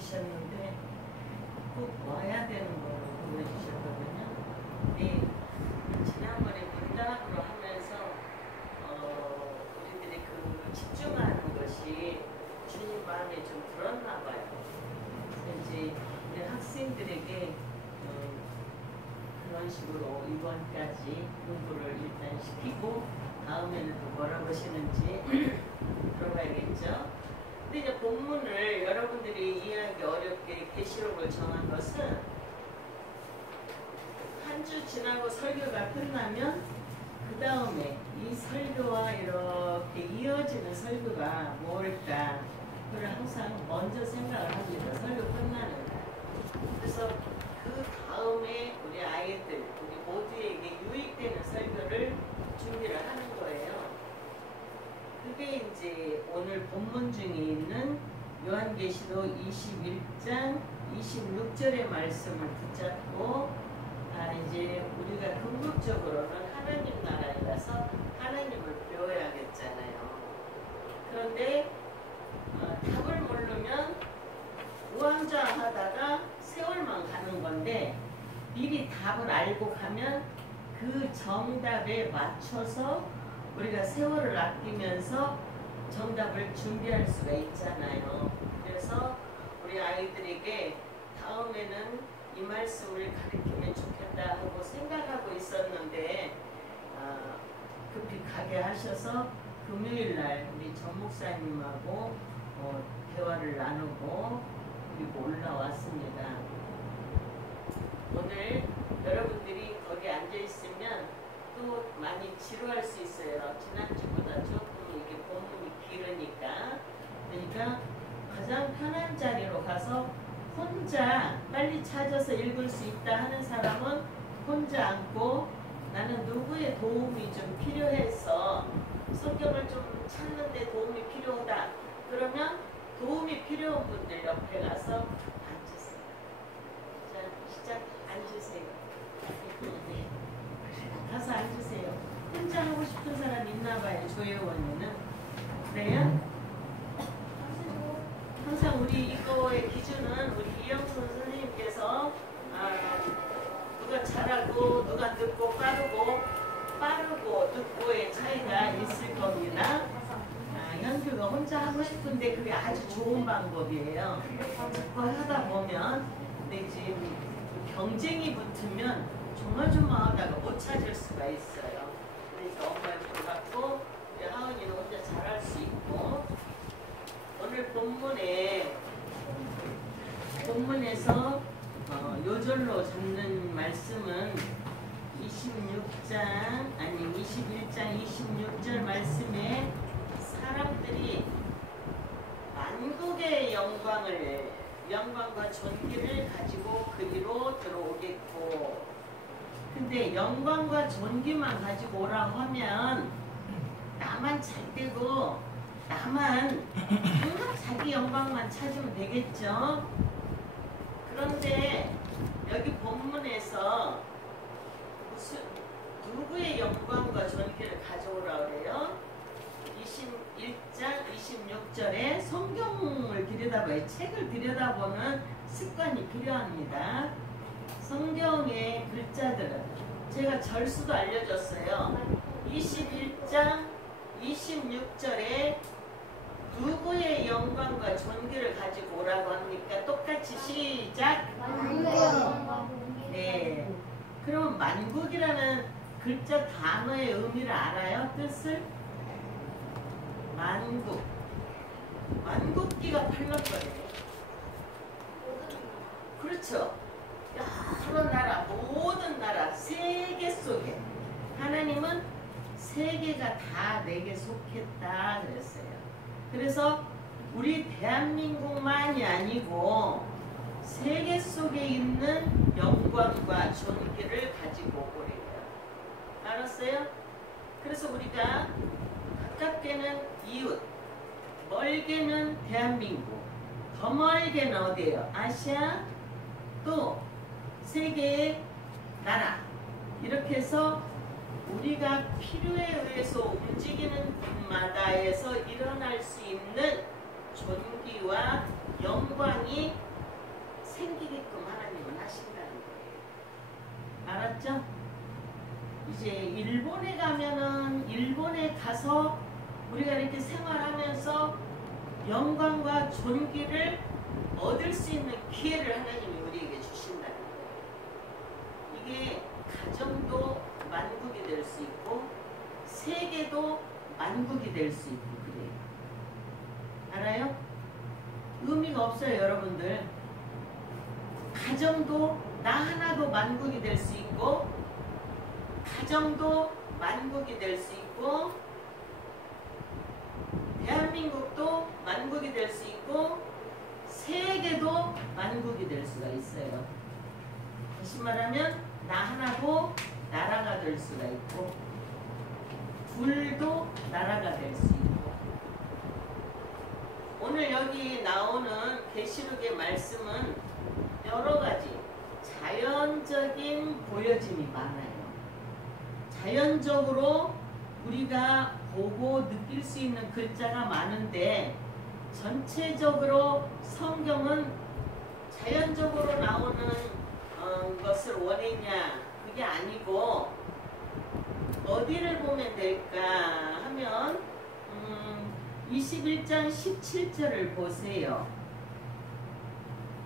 보내주셨는데 꼭 와야 되는 걸로 보내주셨거든요. 네, 지난번에 문답으로 하면서 우리들이 그 집중하는 것이 주님 마음에 좀 들었나 봐요. 그래서 이제 우리 학생들에게 그런 식으로 이번까지 공부를 일단 시키고 다음에는 또 뭐라고 하시는지 들어봐야겠죠. 근데 이제 본문을 여러분들이 이해하기 어렵게 계시록을 정한 것은 한 주 지나고 설교가 끝나면 그 다음에 이 설교와 이렇게 이어지는 설교가 뭘까 그걸 항상 먼저 생각을 합니다. 설교 끝나는 날. 그래서 그 다음에 우리 아이들, 우리 모두에게 유익되는 설교를 준비를 하는 거예요. 그게 이제 오늘 본문 중에 있는 요한계시록 21장 26절의 말씀을 붙잡고 이제 우리가 궁극적으로는 하나님 나라에 가서 하나님을 배워야겠잖아요. 그런데 답을 모르면 우왕좌왕하다가 세월만 가는 건데 미리 답을 알고 가면 그 정답에 맞춰서 우리가 세월을 아끼면서 정답을 준비할 수가 있잖아요. 그래서 우리 아이들에게 다음에는 이 말씀을 가르치면 좋겠다 하고 생각하고 있었는데 급히 가게 하셔서 금요일날 우리 전 목사님하고 대화를 나누고 그리고 올라왔습니다. 오늘 여러분들이 거기 앉아있으면 또 많이 지루할 수 있어요. 지난주보다 조금 이게 본문이 길으니까. 그러니까 가장 편한 자리로 가서 혼자 빨리 찾아서 읽을 수 있다 하는 사람은 혼자 앉고 나는 누구의 도움이 좀 필요해서 성경을 좀 찾는데 도움이 필요하다. 그러면 도움이 필요한 분들 옆에 가서 앉으세요. 자, 시작. 앉으세요. 가서 앉으세요. 혼자 하고 싶은 사람 있나 봐요. 조혜원이는. 그래요? 항상 우리 이거의 기준은 우리 이영선 선생님께서 누가 잘하고 누가 늦고 빠르고 늦고의 차이가 있을 겁니다. 현규가 혼자 하고 싶은데 그게 아주 좋은 방법이에요. 자꾸 하다 보면 근데 이제 경쟁이 붙으면 조마조마하다가 못 찾을 수가 있어요. 그래서 엄마의 볼 갖고 우리 하은이는 혼자 잘할 수 있고 오늘 본문에서 요절로 잡는 말씀은 21장 26절 말씀에 사람들이 만국의 영광과 존귀를 가지고 그리로 들어오겠고 근데 영광과 존귀만 가지고 오라고 하면 나만 잘되고 나만 항상 자기 영광만 찾으면 되겠죠. 그런데 여기 본문에서 누구의 영광과 존귀를 가져오라 그래요? 21장 26절에 성경을 들여다봐요. 책을 들여다보는 습관이 필요합니다. 성경의 글자들은 제가 절수도 알려줬어요. 21장 26절에 누구의 영광과 존귀를 가지고 오라고 합니까? 똑같이 시작. 네. 그러면 만국이라는 글자 단어의 의미를 알아요? 뜻을? 만국기가 팔렸거든요. 그렇죠. 여러 나라, 모든 나라, 세계 속에 하나님은 세계가 다 내게 속했다 그랬어요. 그래서 우리 대한민국만이 아니고 세계 속에 있는 영광과 존귀를 가지고 오래요. 알았어요? 그래서 우리가 가깝게는 이웃, 멀게는 대한민국, 더 멀게는 어디예요? 아시아, 또 세계의 나라. 이렇게 해서 우리가 필요에 의해서 움직이는 곳마다에서 일어날 수 있는 존귀와 영광이 하신다는 거예요. 알았죠? 이제 일본에 가면은 일본에 가서 우리가 이렇게 생활하면서 영광과 존귀를 얻을 수 있는 기회를 하나님이 우리에게 주신다는 거예요. 이게 가정도 만국이 될 수 있고 세계도 만국이 될 수 있고 그래요. 알아요? 의미가 없어요, 여러분들. 가정도 나 하나도 만국이 될 수 있고 가정도 만국이 될 수 있고 대한민국도 만국이 될 수 있고 세계도 만국이 될 수가 있어요. 다시 말하면 나 하나도 나라가 될 수가 있고 둘도 나라가 될 수 있고 오늘 여기 나오는 계시록의 말씀은 여러 가지 자연적인 보여짐이 많아요. 자연적으로 우리가 보고 느낄 수 있는 글자가 많은데 전체적으로 성경은 자연적으로 나오는 것을 원했냐 그게 아니고 어디를 보면 될까 하면 21장 17절을 보세요.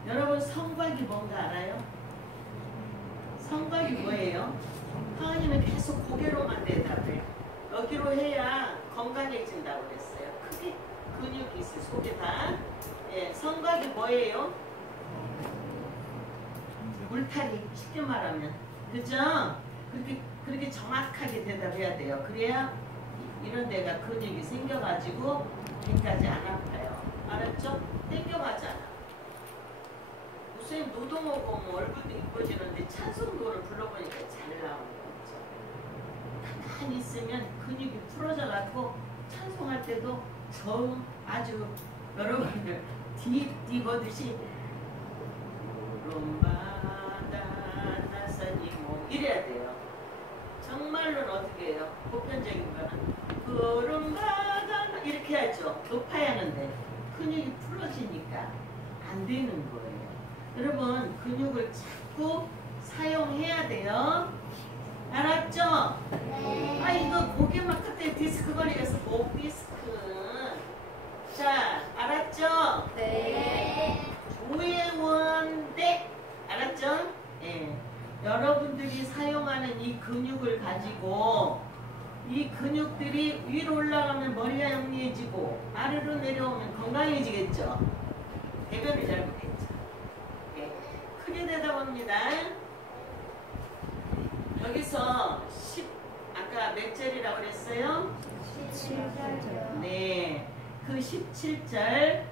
여러분 성곽이 뭔가 알아요? 성곽이 뭐예요? 하나님은 계속 고개로만 대답해. 여기로 해야 건강해진다고 그랬어요. 크게 근육이 있어요. 속에 다. 예, 성곽이 뭐예요? 울타리. 쉽게 말하면. 그죠? 그렇게 정확하게 대답해야 돼요. 그래야 이런 데가 근육이 생겨가지고 여기까지 안 아파요. 알았죠? 땡겨가잖아. 무슨 노동하고 뭐 얼굴도 이뻐지는데 찬송도를 불러보니까 잘 나오는 거죠. 가만히 있으면 근육이 풀어져가지고 찬송할 때도 아주 여러분들 뒤보듯이 롬바다 나사니 뭐 이래야 돼요. 정말로는 어떻게 해요? 보편적인 거는 구름바다 이렇게 하죠. 높아야 하는데 근육이 풀어지니까 안 되는 거예요. 여러분 근육을 자꾸 사용해야 돼요. 알았죠? 네. 아 이거 고개만 그때 디스크 걸리겠어. 목 디스크. 자 알았죠? 네. 조혜원대 알았죠? 예. 여러분들이 사용하는 이 근육을 가지고 이 근육들이 위로 올라가면 머리가 영리해지고 아래로 내려오면 건강해지겠죠? 대변을 잘못했죠. 예. 크게 대답합니다. 여기서 아까 몇 절이라고 그랬어요? 17절이요. 네. 그 17절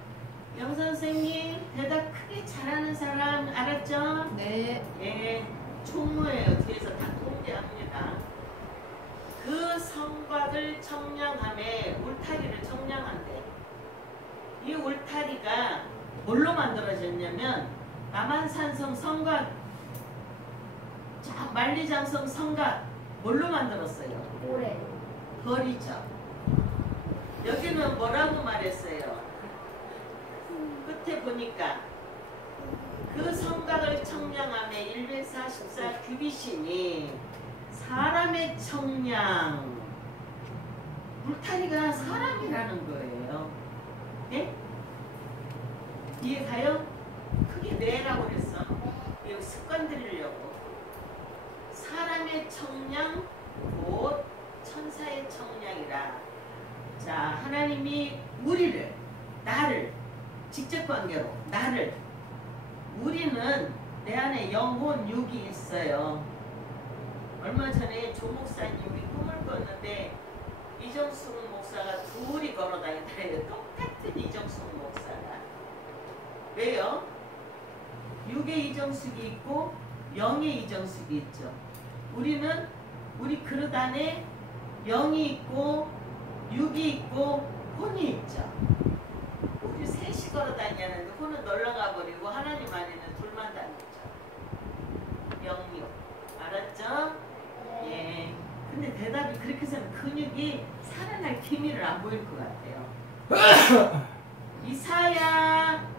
영선생님 대답 크게 잘하는 사람 알았죠? 네. 예, 총무예요. 뒤에서 다 통제합니다. 그 성곽을 청량함에 울타리를 청량한대. 이 울타리가 뭘로 만들어졌냐면 남한산성 성곽, 만리장성 성곽 뭘로 만들었어요? 고래. 거리죠. 여기는 뭐라고 말했어요? 끝에 보니까 그 성곽을 청량함에 144 규빗이니 사람의 청량. 울타리가 사람이라는 거예요. 예? 이해가요? 크게 내라고 그랬어. 이거 습관 들이려고. 사람의 청량 곧 천사의 청량이라. 자, 하나님이 우리를, 나를, 직접관계로 나를, 우리는 내 안에 영혼, 육이 있어요. 얼마 전에 조 목사님이 꿈을 꿨는데 이정숙 목사가 둘이 걸어다니더래요. 똑같은 이정숙 목사가. 왜요? 육의 이정숙이 있고 영의 이정숙이 있죠. 우리는 우리 그릇 안에 영이 있고 육이 있고 혼이 있죠. 우리 셋이 걸어다니는데 혼은 널러가 버리고 하나님 안에는 둘만 다니죠. 영육. 알았죠? 예. 근데 대답이 그렇게 해서는 근육이 살아날 기미를 안 보일 것 같아요. 이사야.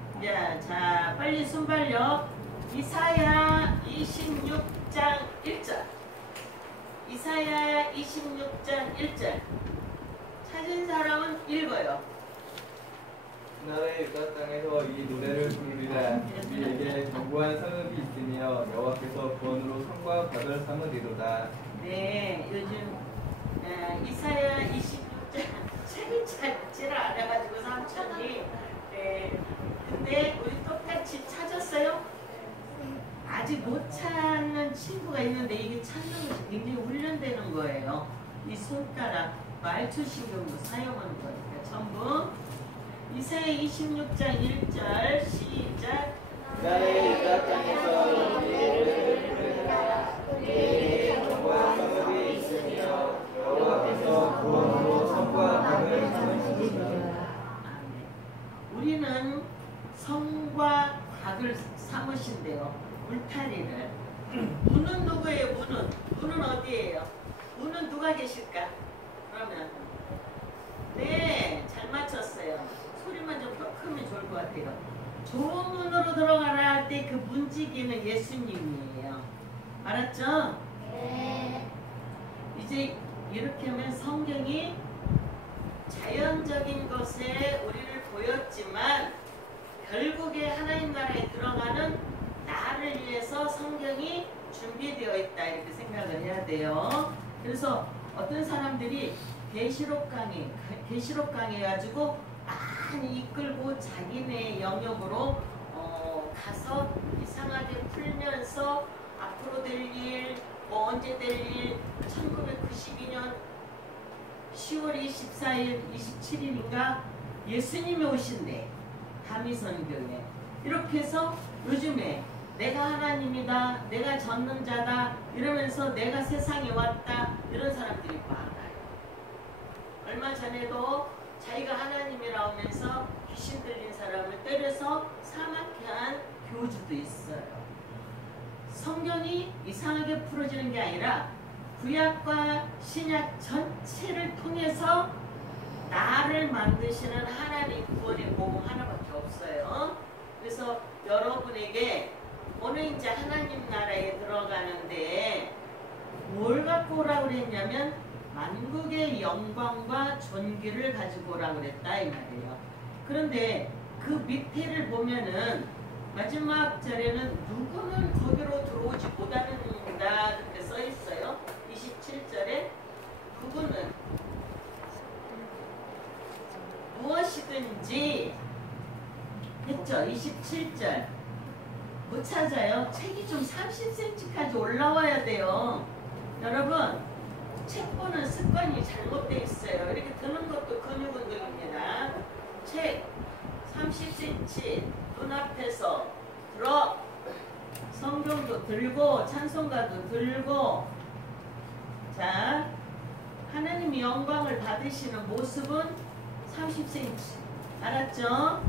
자, 빨리 순발력. 이사야 26장 1절. 이사야 26장 1절. 찾은 사람은 읽어요. 나의 유다 땅에서 이 노래를 부르리라. 우리에게 견고한 성읍이 있으며 여호와께서 구원으로 성과 벽을 삼으리로다. 네, 요즘 이사야 26장 책을 찾지를 않아가지고 삼촌이. 네, 근데 우리 똑같이 찾았어요? 아직 못 찾는 친구가 있는데 이게 찾는 것이 굉장히 훈련되는 거예요. 이 손가락, 말초신경도 사용하는 거니까 전부. 이사야 26장 1절 시작. 나의 유다 땅에서 이 노래를 부르리라. 우리에게 견고한 성읍이 있으며 여호와께서 구원으로 성과 벽을 삼으시리로다. 우리는 성과 곽을 삼으신대요. 울타리를. 문은 누구예요? 문은. 문은 어디예요? 문은 누가 계실까? 그러면 네, 잘 맞췄어요. 소리만 좀 더 크면 좋을 것 같아요. 좋은 문으로 들어가라 할 때 그 문지기는 예수님이에요. 알았죠? 네. 이제 이렇게 하면 성경이 자연적인 것에 우리를 보였지만 결국에 하나님 나라에 들어가는 나를 위해서 성경이 준비되어 있다 이렇게 생각을 해야 돼요. 그래서 어떤 사람들이 계시록 강의 가지고 많이 이끌고 자기네 영역으로 가서 이상하게 풀면서 앞으로 될 일, 뭐 언제 될 일, 1992년 10월 24일, 27일인가 예수님이 오신대. 다미선교회. 이렇게 해서 요즘에 내가 하나님이다, 내가 전능자다 이러면서 내가 세상에 왔다 이런 사람들이 많아요. 얼마 전에도 자기가 하나님이라 하면서 귀신 들린 사람을 때려서 사망케 한 교주도 있어요. 성경이 이상하게 풀어지는 게 아니라 구약과 신약 전체를 통해서 나를 만드시는 하나님 구원의 복음 하나밖에 없어요. 그래서 여러분에게 오늘 이제 하나님 나라에 들어가는데 뭘 갖고 오라고 그랬냐면 만국의 영광과 존귀를 가지고 오라고 그랬다 이 말이에요. 그런데 그 밑에를 보면은 마지막 절에는 누구는 거기로 들어오지 못하는다 그렇게 써 있어요. 27절에 그분은 무엇이든지 했죠. 27절 못 찾아요. 책이 좀 30cm까지 올라와야 돼요. 여러분 책 보는 습관이 잘못되어 있어요. 이렇게 드는 것도 근육 운동입니다. 책 30cm 눈앞에서 들어 성경도 들고 찬송가도 들고 자 하나님이 영광을 받으시는 모습은 30cm 알았죠?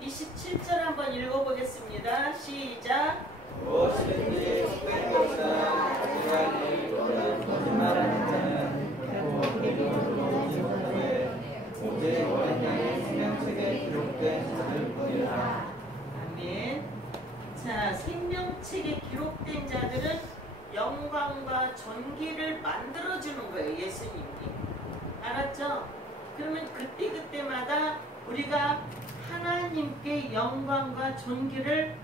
27절 한번 읽어보겠습니다. 시작. 무엇이든지 헛된 것이나 거짓말 일거나 거짓말하는 자는 결코 내게로 들어오지 못하되 오직 어린 양의 생명책에 기록된 자들 뿐이라. 아멘. 자, 생명책에 기록된 자들은 영광과 존귀를 만들어주는 거예요. 예수님이. 알았죠? 그러면 그때그때마다 우리가 하나님께 영광과 존귀를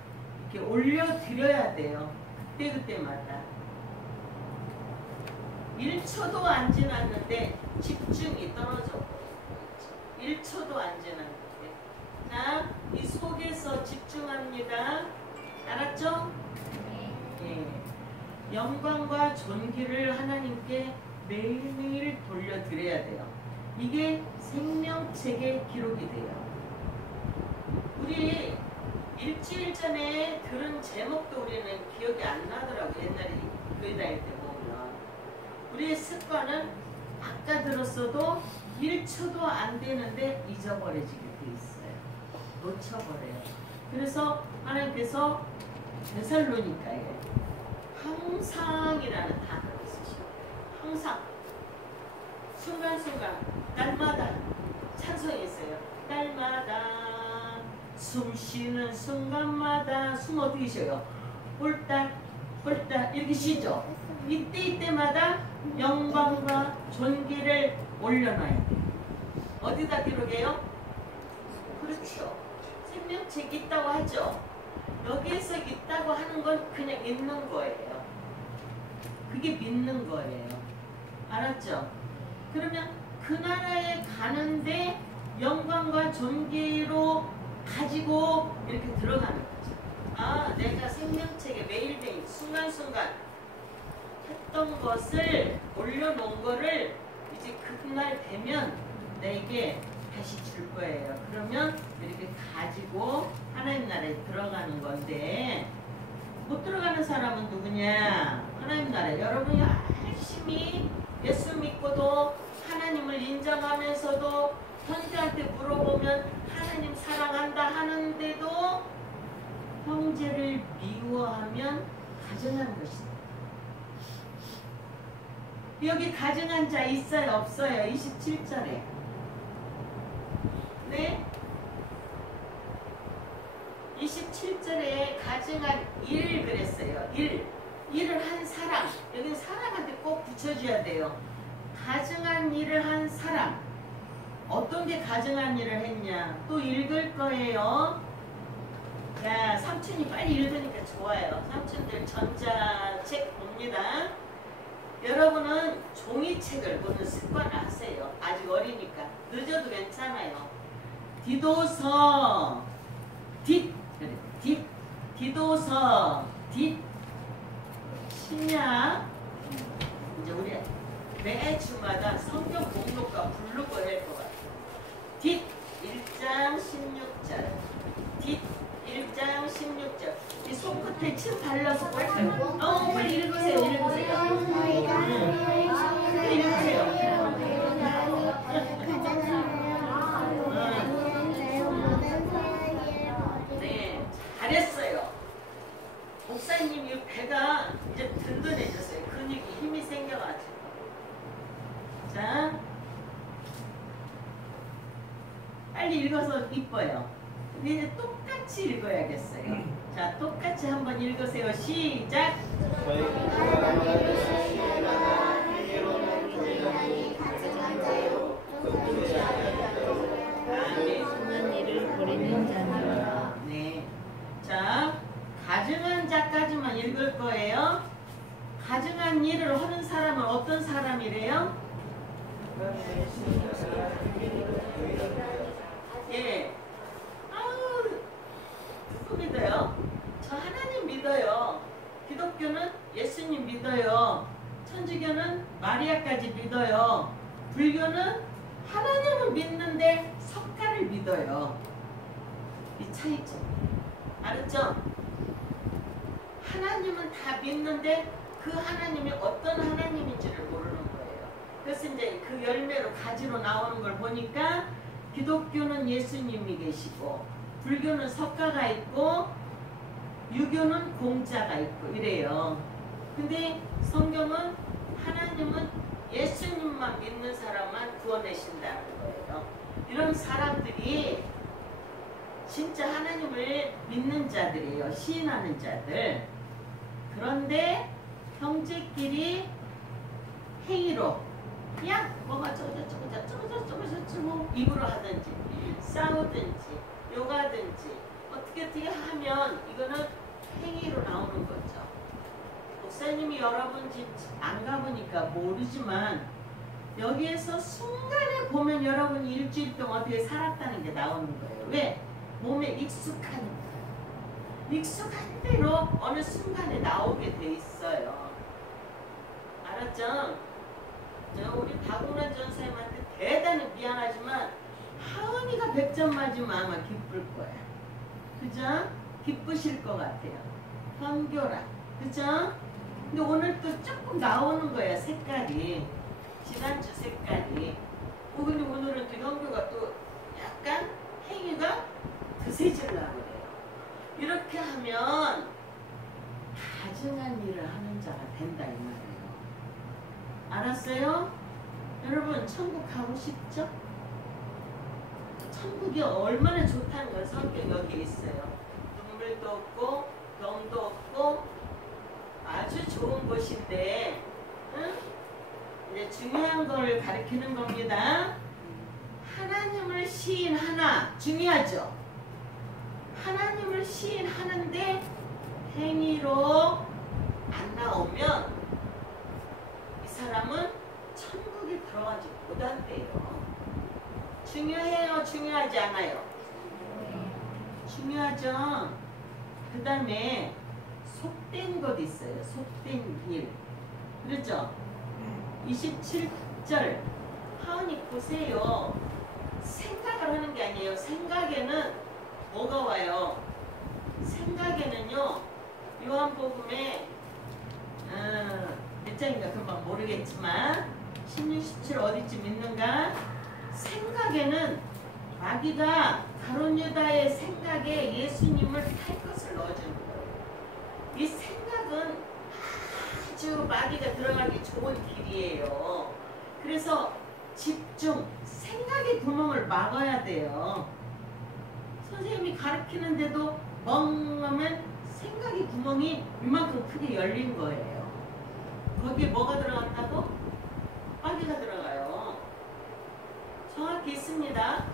이렇게 올려드려야 돼요. 그때그때마다. 1초도 안 지났는데 집중이 떨어져. 1초도 안 지났는데. 자, 이 속에서 집중합니다. 알았죠? 예. 영광과 존귀를 하나님께 매일매일 돌려드려야 돼요. 이게 생명책에 기록이 돼요. 우리 일주일 전에 들은 제목도 우리는 기억이 안 나더라고. 옛날에 교회 다닐 때 보면. 우리의 습관은 아까 들었어도 1초도 안 되는데 잊어버려지게 돼 있어요. 놓쳐버려요. 그래서 하나님께서 데살로니가에 항상이라는 단어를 쓰시고 항상 순간순간 날마다 찬송이 있어요. 날마다 숨 쉬는 순간마다 숨 어떻게 쉬어요? 홀딱 홀딱 이렇게 쉬죠. 이때마다 영광과 존귀를 올려놔야 돼요. 어디다 기록해요? 그렇죠. 생명책 있다고 하죠. 여기에서 있다고 하는 건 그냥 있는 거예요. 그게 믿는 거예요. 알았죠? 그러면 그 나라에 가는데 영광과 존귀로 가지고 이렇게 들어가는 거죠. 아, 내가 생명책에 매일매일 순간순간 했던 것을 올려놓은 거를 이제 그날 되면 내게 다시 줄 거예요. 그러면 이렇게 가지고 하나님 나라에 들어가는 건데, 못 들어가는 사람은 누구냐? 하나님 나라에 여러분이 열심히 예수 믿고도 하나님을 인정하면서도 형제한테 물어보면 하나님 사랑한다 하는데도 형제를 미워하면 가증한 것이다. 여기 가증한 자 있어요? 없어요? 27절에. 네? 27절에 가증한 일 그랬어요. 일을 한 사람. 여기 사람한테 꼭 붙여줘야 돼요. 가증한 일을 한 사람. 어떤 게 가증한 일을 했냐? 또 읽을 거예요. 자, 삼촌이 빨리 읽으니까 좋아요. 삼촌들 전자책 봅니다. 여러분은 종이책을 보는 습관 하세요. 아직 어리니까. 늦어도 괜찮아요. 디도서 디도서 신약. 이제 우리 매주마다 성경 목록과 부르고 할 것 같아요. 1장 16절 1장 16절. 이 손끝에 침 발라서 빨리 읽으세요. 네, 잘했어요. 목사님 이 배가 이제 든든해졌어요. 근육이 힘이 생겨가지고. 자, 빨리 읽어서 이뻐요. 근데 이제 똑같이 읽어야겠어요. 자, 똑같이 한번 읽으세요. 시작. 네. 자, 가증한 자까지만 읽을 거예요. 가증한 일을 하는 사람은 어떤 사람이래요? 예. 아우, 누구 믿어요? 저 하나님 믿어요. 기독교는 예수님 믿어요. 천주교는 마리아까지 믿어요. 불교는 하나님을 믿는데 석가를 믿어요. 이 차이점. 알았죠? 하나님은 다 믿는데 그 하나님이 어떤 하나님인지를 모르는 거예요. 그래서 이제 그 열매로 가지로 나오는 걸 보니까 기독교는 예수님이 계시고, 불교는 석가가 있고, 유교는 공자가 있고 이래요. 근데 성경은 하나님은 예수님만 믿는 사람만 구원하신다는 거예요. 이런 사람들이 진짜 하나님을 믿는 자들이에요. 시인하는 자들. 그런데 형제끼리 행위로 그냥 뭐가 저거 입으로 하든지 싸우든지 욕하든지 어떻게 하면 이거는 행위로 나오는 거죠. 목사님이 여러분 집 안 가보니까 모르지만 여기에서 순간에 보면 여러분이 일주일 동안 어떻게 살았다는 게 나오는 거예요. 왜? 몸에 익숙하니까. 익숙한 대로 어느 순간에 나오게 돼 있어요. 알았죠? 우리 박은환 전사님한테 대단히 미안하지만 하은이가 100점 맞으면 아마 기쁠 거야. 그죠? 기쁘실 것 같아요. 현교라. 그죠? 근데 오늘 또 조금 나오는 거야, 색깔이. 지난주 색깔이. 근데 오늘은 또 현교가 또 약간 행위가 드세질라고 그래요. 이렇게 하면 가증한 일을 하는 자가 된다 이 말이에요. 알았어요? 여러분 천국 가고 싶죠? 천국이 얼마나 좋다는 걸 성경 여기 있어요. 눈물도 없고 병도 없고 아주 좋은 곳인데, 응? 이제 중요한 걸 가르치는 겁니다. 하나님을 시인하나 중요하죠. 하나님을 시인하는데 행위로 안 나오면 이 사람은 천국에 들어가지 못한대요. 중요해요? 중요하지 않아요? 중요하죠. 그 다음에 속된 것 있어요. 속된 일. 그렇죠? 27절 하은이 보세요. 생각을 하는 게 아니에요. 생각에는 뭐가 와요? 생각에는요, 요한복음에 몇 장인가 금방 모르겠지만 16, 17 어디쯤 있는가? 생각에는 마귀가 가룟 유다의 생각에 예수님을 탈 것을 넣어주는 거예요. 이 생각은 아주 마귀가 들어가기 좋은 길이에요. 그래서 집중, 생각의 구멍을 막아야 돼요. 선생님이 가르치는데도 멍하면 생각의 구멍이 이만큼 크게 열린 거예요. 거기에 뭐가 들어간다고? 마귀가 들어가요. 정확히 있습니다.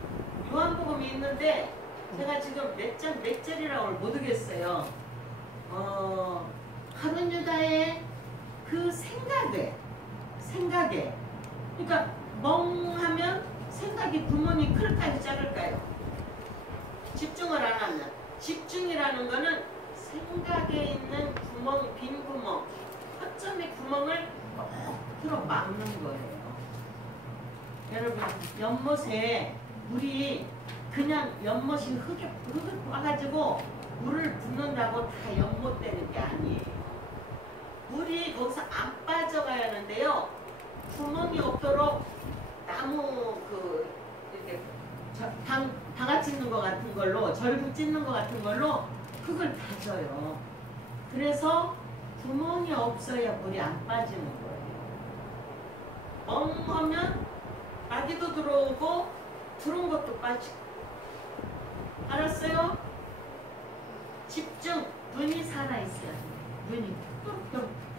요한복음이 있는데 제가 지금 몇 절이라고 모르겠어요. 가룟 유다의 그 생각에 그러니까 멍하면 생각이 구멍이 클까요 작을까요? 집중을 안 하면. 집중이라는 거는 생각에 있는 구멍, 빈 구멍, 허점의 구멍을 들어 막는 거예요. 여러분, 연못에 물이 그냥 연못이 흙을 빠가지고 물을 붓는다고 다 연못되는 게 아니에요. 물이 거기서 안 빠져가야 하는데요. 구멍이 없도록 나무 이렇게 방아 찢는 것 같은 걸로, 절구 찢는 것 같은 걸로 흙을 다져요. 그래서 구멍이 없어야 물이 안 빠지는 거예요. 멍하면 마귀도 들어오고 들어온 것도 빠지고. 알았어요? 집중, 눈이 살아있어야 돼요. 눈이.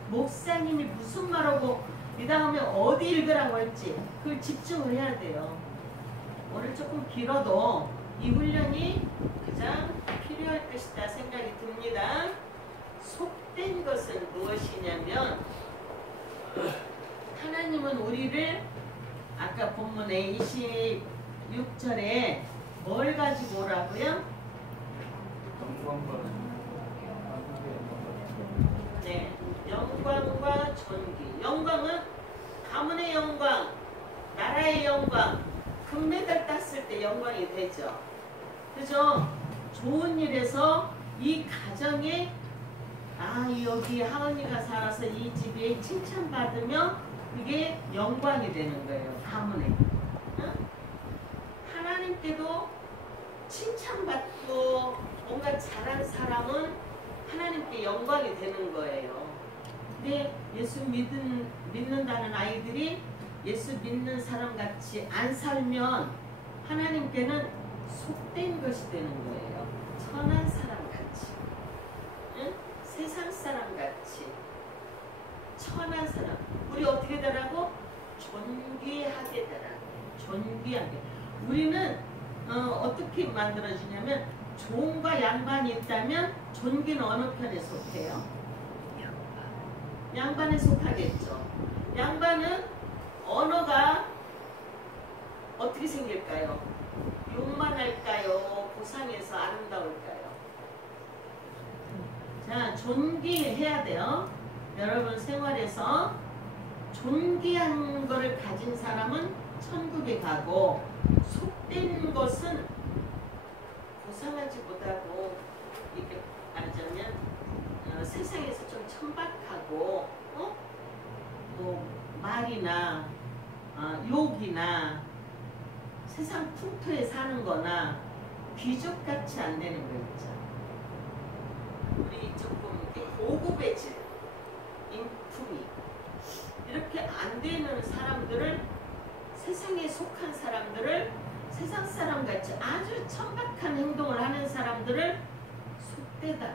목사님이 무슨 말하고 이 다음에 어디 읽으라고 했지 그걸 집중을 해야 돼요. 오늘 조금 길어도 이 훈련이 가장 필요할 것이다 생각이 듭니다. 속된 것은 무엇이냐면 하나님은 우리를 아까 본문에 26절에 뭘 가지고 오라고요? 네, 영광과 존귀. 영광은 가문의 영광, 나라의 영광, 금메달 땄을 때 영광이 되죠. 그죠? 좋은 일에서 이 가정에 여기 하은이가 살아서 이 집에 칭찬받으면 그게 영광이 되는 거예요. 가문에. 응? 하나님께도 칭찬받고 뭔가 잘한 사람은 하나님께 영광이 되는 거예요. 근데 예수 믿는다는 아이들이 예수 믿는 사람같이 안 살면 하나님께는 속된 것이 되는 거예요. 천한 사람같이, 응? 세상 사람같이, 천한 사람. 우리 어떻게 되라고? 존귀하게 되라고. 존귀하게. 우리는 어떻게 만들어지냐면 종과 양반이 있다면 존귀는 어느 편에 속해요? 양반에 속하겠죠. 양반은 언어가 어떻게 생길까요? 용만할까요? 고상해서 아름다울까요? 자, 존귀해야 돼요. 여러분 생활에서 존귀한 거를 가진 사람은 천국에 가고 속된 것은 고상하지 못하고 이렇게 말하자면 세상에서 좀 천박하고 뭐 말이나 욕이나 세상 풍토에 사는 거나 귀족같이 안 되는 거 있죠. 우리 조금 이렇게 고급해진 인품이 이렇게 안 되는 사람들을, 세상에 속한 사람들을 세상 사람 같이 아주 천박한 행동을 하는 사람들을 속되다.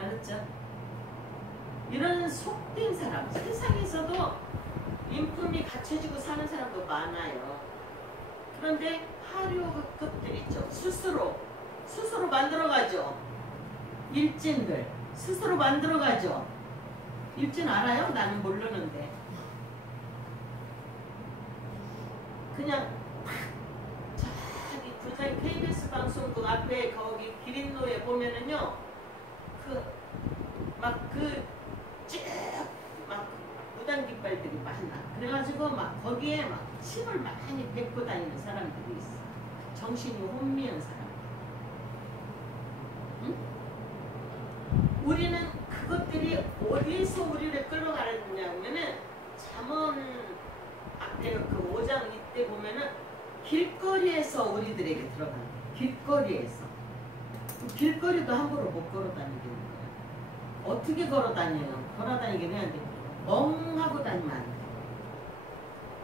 알았죠? 이런 속된 사람, 세상에서도 인품이 갖춰지고 사는 사람도 많아요. 그런데 하류급들 있죠. 스스로 만들어가죠. 일진들 스스로 만들어가죠. 일진 알아요? 나는 모르는데 그냥 저기 부산 KBS 방송국 앞에 거기 기린로에 보면은요 막 무당 깃발들이 많아. 그래가지고 막 거기에 막 침을 많이 뱉고 다니는 사람들이 있어. 정신이 혼미한 사람. 응? 우리는 그것들이 어디서 우리를 끌어가느냐면은 잠언 앞에 그 5장 이때 보면은 길거리에서 우리들에게 들어가는 거예요. 길거리에서. 길거리도 함부로 못 걸어 다니는 거예요. 어떻게 걸어 다녀요? 걸어 다니긴 해야 돼. 멍하고 다니면 안 돼.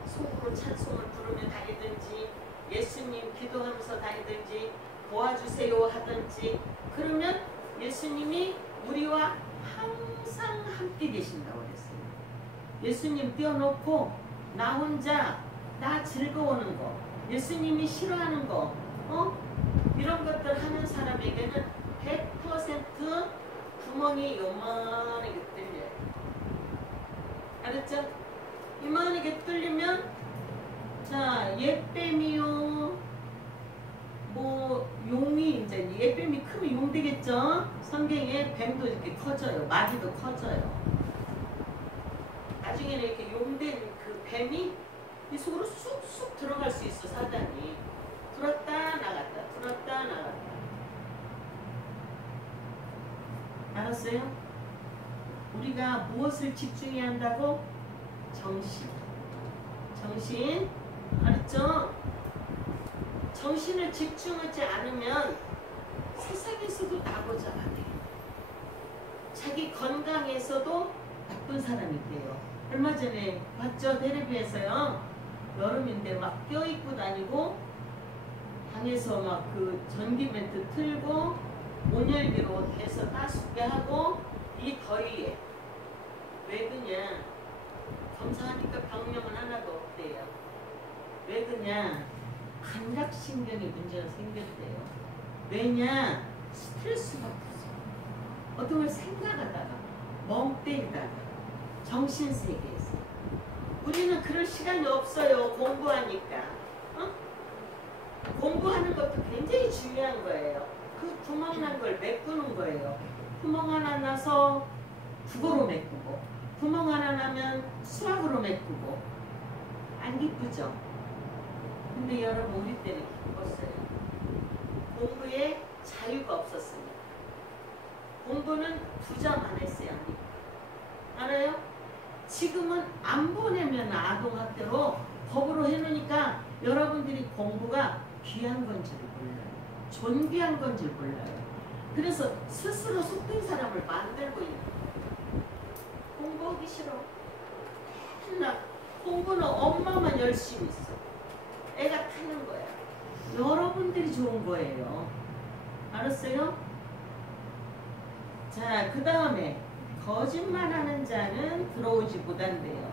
속으로 찬송을 부르며 다니든지 예수님 기도하면서 다니든지 도와주세요 하든지 그러면 예수님이 우리와 항상 함께 계신다고 그랬어요. 예수님 띄워놓고 나 혼자 나 즐거워하는 거 예수님이 싫어하는 거 이런 것들 하는 사람에게는 100% 구멍이 요만하게 뚫려요. 알았죠? 이만하게 뚫리면 자 옛뱀이요 뭐 용이 이제 옛뱀이 크면 용 되겠죠? 성경에 뱀도 이렇게 커져요. 마귀도 커져요. 나중에는 이렇게 용된 그 뱀이 이 속으로 쑥쑥 들어갈 수 있어. 사단이 들었다 나갔다 들었다 나갔다. 알았어요? 우리가 무엇을 집중해야 한다고? 정신. 알았죠? 정신을 집중하지 않으면 세상에서도 나고자 하네. 자기 건강에서도 나쁜 사람이 돼요. 얼마 전에 봤죠? 텔레비에서요. 여름인데 막 껴입고 다니고 방에서 막 그 전기 멘트 틀고 온열기로 해서 따숩게 하고 이 더위에 왜 그냐? 검사하니까 병명은 하나도 없대요. 왜 그냐? 감각신경에 문제가 생겼대요. 왜냐? 스트레스 받아서 어떤 걸 생각하다가 멍 때리다가 정신세계에서 우리는 그럴 시간이 없어요. 공부하니까 공부하는 것도 굉장히 중요한 거예요. 그 구멍 난 걸 메꾸는 거예요. 구멍 하나 나서 국어로 메꾸고 구멍 하나 나면 수학으로 메꾸고 안 기쁘죠? 근데 여러분 우리 때는 기뻤어요. 공부에 자유가 없었습니다. 공부는 부자만 했어요. 알아요? 지금은 안 보내면 아동학대로 법으로 해놓으니까 여러분들이 공부가 귀한 건지를 몰라요. 존귀한 건지를 몰라요. 그래서 스스로 속된 사람을 만들고 있는 거예요. 공부하기 싫어. 맨날 공부는 엄마만 열심히 있어. 애가 타는 거야. 여러분들이 좋은 거예요. 알았어요? 자, 그 다음에 거짓말하는 자는 들어오지 못한대요.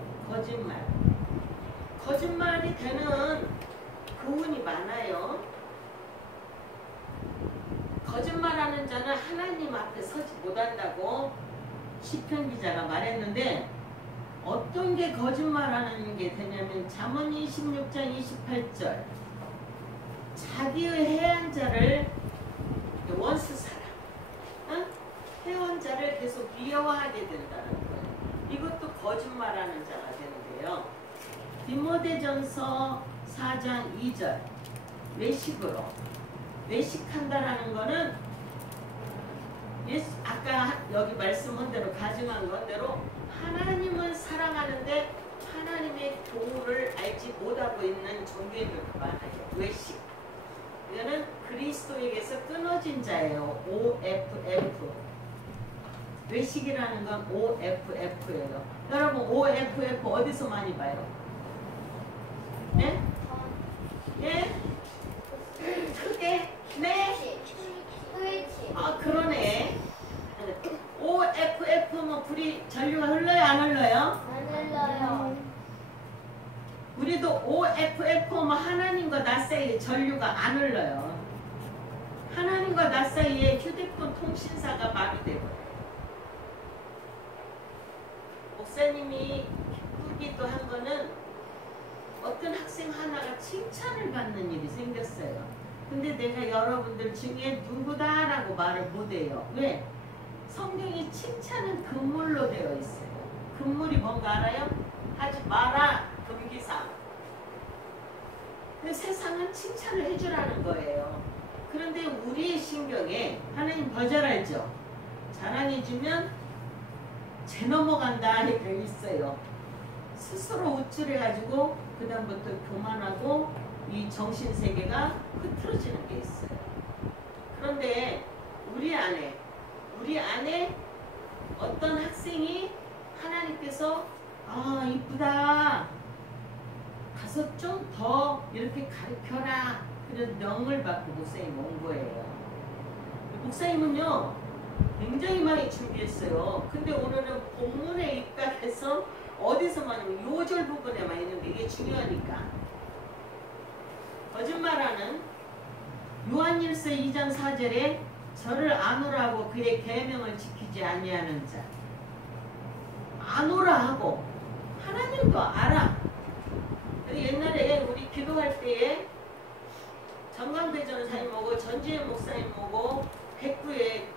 거짓말이 되는 교훈이 많아요. 거짓말하는 자는 하나님 앞에 서지 못한다고 시편 기자가 말했는데 어떤 게 거짓말하는 게 되냐면 잠언 26장 28절 자기의 해한 자를 원수 사람 해온 자를 계속 미워하게 된다는 거예요. 이것도 거짓말하는 자가 되는데요. 디모데전서 4장 2절 외식으로 외식한다라는 거는 아까 여기 말씀한 대로 가증한 건대로 하나님을 사랑하는데 하나님의 교훈을 알지 못하고 있는 종교인들도 많아요. 외식. 이거는 그리스도에게서 끊어진 자예요. OFF. 외식이라는 건 OFF예요. 여러분 OFF 어디서 많이 봐요? 네? 예? 크게? 네? 스위치. 아, 그러네. OFF 뭐 불이 전류가 흘러요, 안 흘러요? 안 흘러요. 우리도 OFF 뭐 하나님과 나 사이에 전류가 안 흘러요. 하나님과 나 사이에 휴대폰 통신사가 마비되고요. 목사님이 기쁘기도 한 거는 어떤 학생 하나가 칭찬을 받는 일이 생겼어요. 근데 내가 여러분들 중에 누구다라고 말을 못해요. 왜? 성경이 칭찬은 금물로 되어 있어요. 금물이 뭔가 알아요? 하지 마라. 금기사. 근데 세상은 칭찬을 해주라는 거예요. 그런데 우리의 신경에 하나님 거절하죠. 자랑해주면 재 넘어간다 이렇게 있어요. 스스로 우쭐해가지고 그 다음부터 교만하고 이 정신세계가 흐트러지는 게 있어요. 그런데 우리 안에 어떤 학생이 하나님께서 아 이쁘다 가서 좀 더 이렇게 가르쳐라 그런 명을 받고 목사님 온 거예요. 목사님은요 굉장히 많이 준비했어요. 근데 오늘은 본문에 입각해서 어디서만 하면 요절 부분에만 있는데 이게 중요하니까. 거짓말하는 요한일서 2장 4절에 저를 아노라고 그의 계명을 지키지 아니하는 자. 아노라 하고 하나님도 알아. 옛날에 우리 기도할 때에 정강배 전사님 오고 전지현 목사님 오고 백구에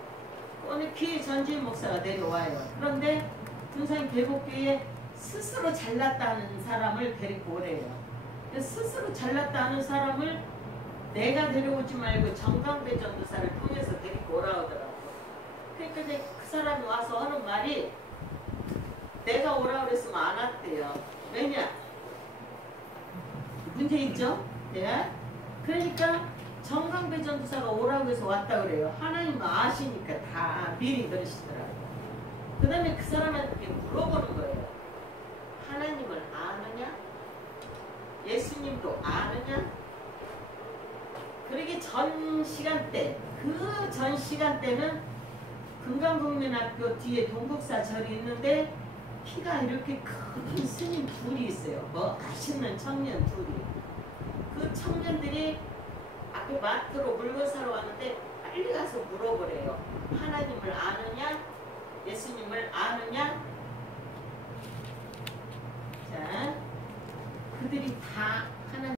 오늘 기회 전지현 목사가 내려와요. 그런데 군사님 대복교에 스스로 잘났다는 사람을 데리고 오래요. 스스로 잘났다는 사람을 내가 데려오지 말고 정강배 전도사를 통해서 데리고 오라 하더라고. 그러니까 그 사람이 와서 하는 말이 내가 오라 그랬으면 안 왔대요. 왜냐? 문제 있죠? 네. 그러니까 정강배 전도사가 오라고 해서 왔다 그래요. 하나님 아시니까 다 미리 그러시더라고요. 그 다음에 그 사람한테 물어보는 거예요. 하나님을 아느냐? 예수님도 아느냐? 그러기 전 시간대, 그 전 시간대는 금강국민학교 뒤에 동국사 절이 있는데 키가 이렇게 큰 스님 둘이 있어요. 멋있는 청년 둘이. 그 청년들이 앞에 마트로 물건 사러 왔는데 빨리 가서 물어보래요. 하나님을 아느냐? 예수님을 아느냐? 자, 그들이 다 하나님